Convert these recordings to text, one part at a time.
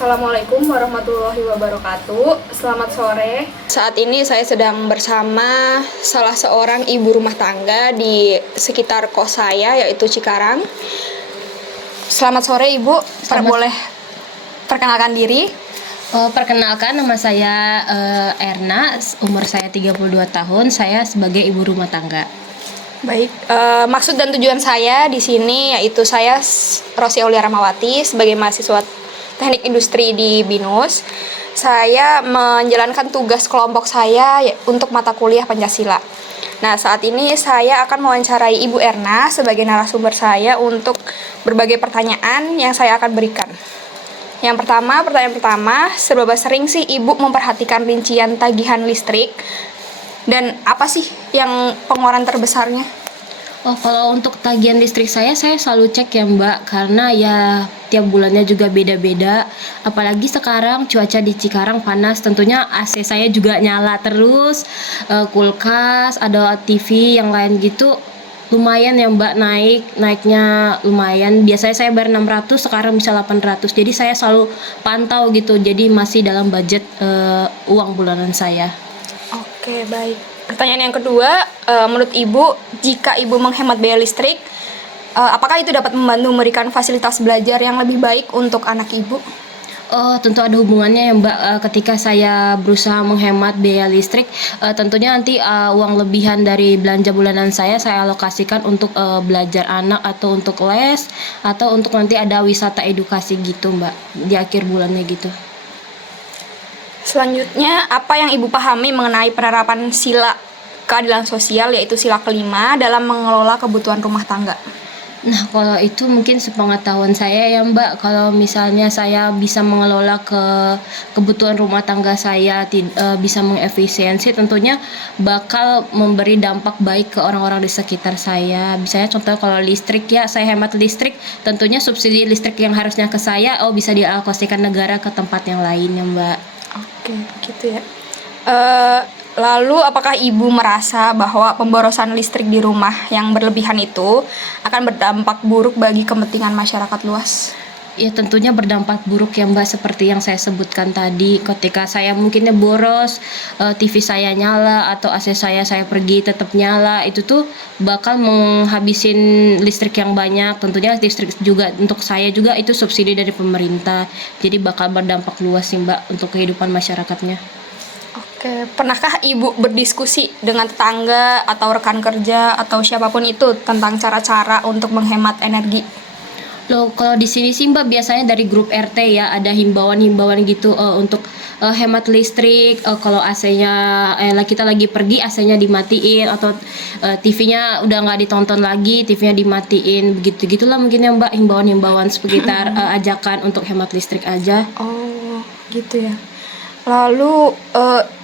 Assalamualaikum warahmatullahi wabarakatuh. Selamat sore. Saat ini saya sedang bersama salah seorang ibu rumah tangga di sekitar kos saya, yaitu Cikarang. Selamat sore Ibu. Boleh perkenalkan diri? Perkenalkan, nama saya Erna, umur saya 32 tahun, saya sebagai ibu rumah tangga. Baik, maksud dan tujuan saya di sini yaitu saya Rosi Aulia Ramawati sebagai mahasiswa Teknik Industri di BINUS. Saya menjalankan tugas kelompok saya untuk mata kuliah Pancasila. Nah, saat ini saya akan mewawancarai Ibu Erna sebagai narasumber saya untuk berbagai pertanyaan yang saya akan berikan. Pertanyaan pertama, seberapa sering sih Ibu memperhatikan rincian tagihan listrik? Dan apa sih yang pengeluaran terbesarnya? Kalau untuk tagihan listrik saya selalu cek ya Mbak, karena ya tiap bulannya juga beda-beda. Apalagi sekarang cuaca di Cikarang panas, tentunya AC saya juga nyala terus, kulkas, ada TV yang lain gitu. Lumayan ya Mbak, naiknya lumayan. Biasanya saya bayar 600, sekarang bisa 800. Jadi saya selalu pantau gitu. Jadi masih dalam budget uang bulanan saya. Oke, baik. Pertanyaan yang kedua, menurut Ibu, jika Ibu menghemat biaya listrik, apakah itu dapat membantu memberikan fasilitas belajar yang lebih baik untuk anak Ibu? Tentu ada hubungannya ya Mbak. Ketika saya berusaha menghemat biaya listrik, tentunya nanti uang lebihan dari belanja bulanan saya alokasikan untuk belajar anak, atau untuk les, atau untuk nanti ada wisata edukasi gitu Mbak, di akhir bulannya gitu. Selanjutnya, apa yang Ibu pahami mengenai penerapan sila keadilan sosial, yaitu sila kelima, dalam mengelola kebutuhan rumah tangga? Nah, kalau itu mungkin sepengetahuan saya ya Mbak, kalau misalnya saya bisa mengelola kebutuhan rumah tangga saya, bisa mengefisiensi, tentunya bakal memberi dampak baik ke orang-orang di sekitar saya. Misalnya contoh kalau listrik ya, saya hemat listrik, tentunya subsidi listrik yang harusnya ke saya, bisa dialokasikan negara ke tempat yang lain ya Mbak. Oke, gitu ya. Lalu apakah Ibu merasa bahwa pemborosan listrik di rumah yang berlebihan itu akan berdampak buruk bagi kepentingan masyarakat luas? Ya tentunya berdampak buruk ya Mbak, seperti yang saya sebutkan tadi. Ketika saya mungkinnya boros, TV saya nyala atau AC saya pergi tetap nyala, itu tuh bakal menghabisin listrik yang banyak. Tentunya listrik juga untuk saya juga itu subsidi dari pemerintah. Jadi bakal berdampak luas sih Mbak untuk kehidupan masyarakatnya. Oke, pernahkah Ibu berdiskusi dengan tetangga atau rekan kerja atau siapapun itu tentang cara-cara untuk menghemat energi? Kalau di sini sih Mbak, biasanya dari grup RT ya ada himbauan-himbauan gitu untuk hemat listrik. Kalau AC-nya kita lagi pergi, AC-nya dimatiin, atau TV-nya udah nggak ditonton lagi, TV-nya dimatiin, begitu-gitulah mungkin ya Mbak, himbauan-himbauan sekitar ajakan untuk hemat listrik aja. Oh, gitu ya. Lalu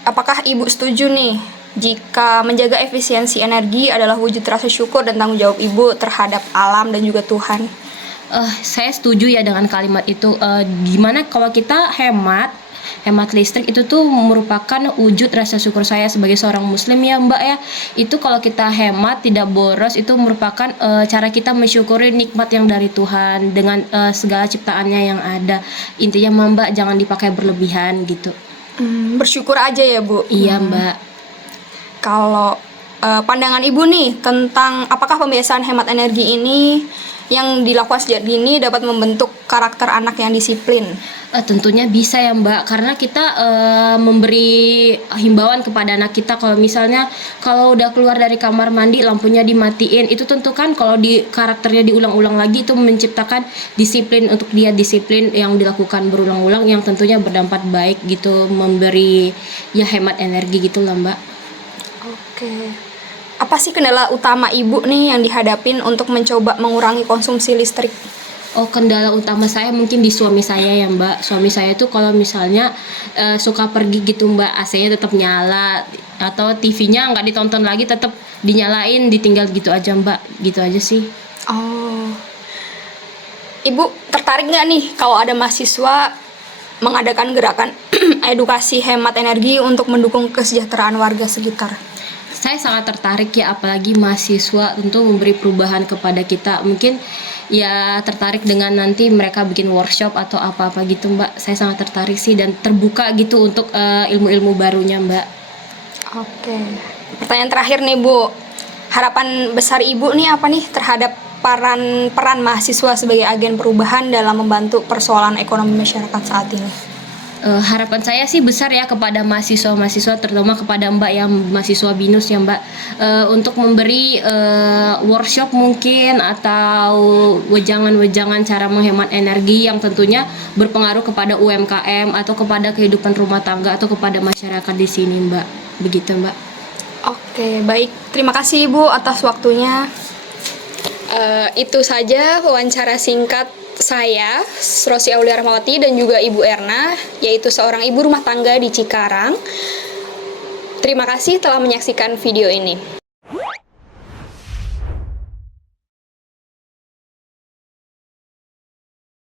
apakah Ibu setuju nih jika menjaga efisiensi energi adalah wujud rasa syukur dan tanggung jawab Ibu terhadap alam dan juga Tuhan? Saya setuju ya dengan kalimat itu. Gimana kalau kita hemat listrik, itu tuh merupakan wujud rasa syukur saya sebagai seorang muslim ya Mbak ya. Itu kalau kita hemat, tidak boros, itu merupakan cara kita mensyukuri nikmat yang dari Tuhan dengan segala ciptaannya yang ada. Intinya Mbak, jangan dipakai berlebihan gitu. Bersyukur aja ya Bu. Iya Mbak. Kalau pandangan Ibu nih tentang apakah pembiasaan hemat energi ini yang dilakukan sejak dini dapat membentuk karakter anak yang disiplin? Tentunya bisa ya Mbak, karena kita memberi himbauan kepada anak kita, kalau misalnya kalau udah keluar dari kamar mandi lampunya dimatiin, itu tentu kan kalau di karakternya diulang-ulang lagi, itu menciptakan disiplin untuk dia, disiplin yang dilakukan berulang-ulang yang tentunya berdampak baik gitu, memberi ya hemat energi gitu lah Mbak. Oke. Apa sih kendala utama Ibu nih yang dihadapin untuk mencoba mengurangi konsumsi listrik? Kendala utama saya mungkin di suami saya ya Mbak. Suami saya tuh kalau misalnya suka pergi gitu Mbak, AC-nya tetap nyala, atau TV-nya nggak ditonton lagi, tetap dinyalain, ditinggal gitu aja Mbak. Gitu aja sih. Oh. Ibu tertarik nggak nih kalau ada mahasiswa mengadakan gerakan edukasi hemat energi untuk mendukung kesejahteraan warga sekitar? saya sangat tertarik ya, apalagi mahasiswa tentu memberi perubahan kepada kita. Mungkin ya tertarik dengan nanti mereka bikin workshop atau apa-apa gitu Mbak. Saya sangat tertarik sih dan terbuka gitu untuk ilmu-ilmu barunya Mbak. Oke. Pertanyaan terakhir nih Bu. Harapan besar Ibu nih apa nih terhadap peran mahasiswa sebagai agen perubahan dalam membantu persoalan ekonomi masyarakat saat ini? Harapan saya sih besar ya kepada mahasiswa-mahasiswa, terutama kepada Mbak yang mahasiswa BINUS ya Mbak, untuk memberi workshop mungkin atau wejangan-wejangan cara menghemat energi yang tentunya berpengaruh kepada UMKM atau kepada kehidupan rumah tangga atau kepada masyarakat di sini Mbak. Begitu Mbak. Oke, baik. Terima kasih Ibu atas waktunya. Itu saja wawancara singkat saya, Rosi Aulia Rahmawati, dan juga Ibu Erna, yaitu seorang ibu rumah tangga di Cikarang. Terima kasih telah menyaksikan video ini.